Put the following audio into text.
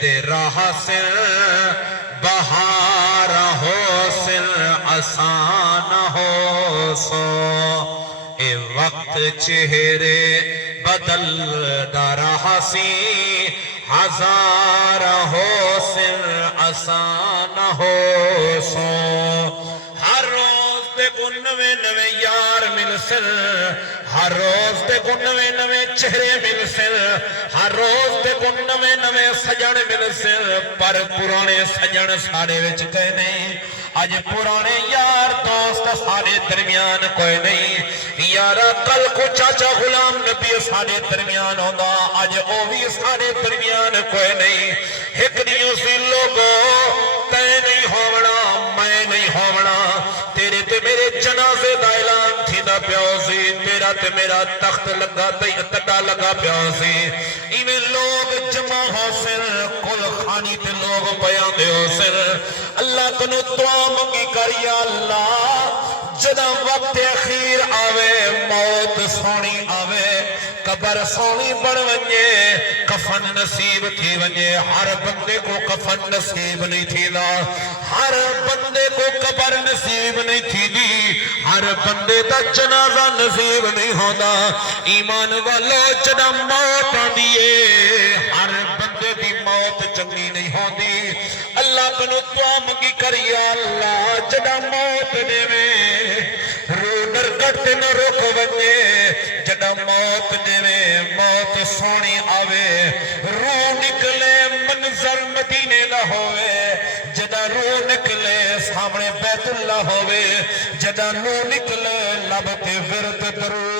تیرا حاصل بہار حوصل آسان ہو سو اے وقت چہرے بدل رہا سی ہزار حوصل آسان ہو سو ہر روز تے کو نوے نوے یار مل سن ہر روز تے کو نوے نوے چہرے مل سن ہر روز تے کو نوے نوے سجن مل سن پر پرانے سجن سارے وچ کہے نہیں آج پرانے یار دوست سارے درمیان کوئی نہیں یارا کل کو چاچا غلام نبی سارے درمیان ہوندہ آج او بھی سارے درمیان کوئی نہیں ایک دیوں سی لوگوں تے نہیں ہونا میں نہیں ہونا تیرے تے میرے جنازے دا اعلان تھی دا پیوزی تیرا تے میرا تخت لگا تڈا لگا پیوزی ایویں لوگ جمع ہو سن کل خانی تے لوگ بیان دے ہو سن اللہ کنو دعا منگی کر یا اللہ جدا وقت اخیر آوے موت سونی آوے قبر سونی بڑھ ونجے کفن نصیب تھی ونجے ہر بندے کو کفن نصیب نہیں تھی دا ہر بندے کو قبر نصیب نہیں تھی دی ہر بندے دا جنازہ نصیب نہیں ہوتا ایمان والو جدا موت دیئے ہر بندے دی موت چنگی نہیں ہوتی اللہ کنو دعا منگی کر یا اللہ جدا موت دے میں رو نرگٹ نہ روک ونجے جدا موت دے میں موت سونی آوے رو نکلے منظر مدینے نہ ہوئے جدا رو نکلے سامنے بیت اللہ ہوئے جدا رو نکلے لب تے ورد درود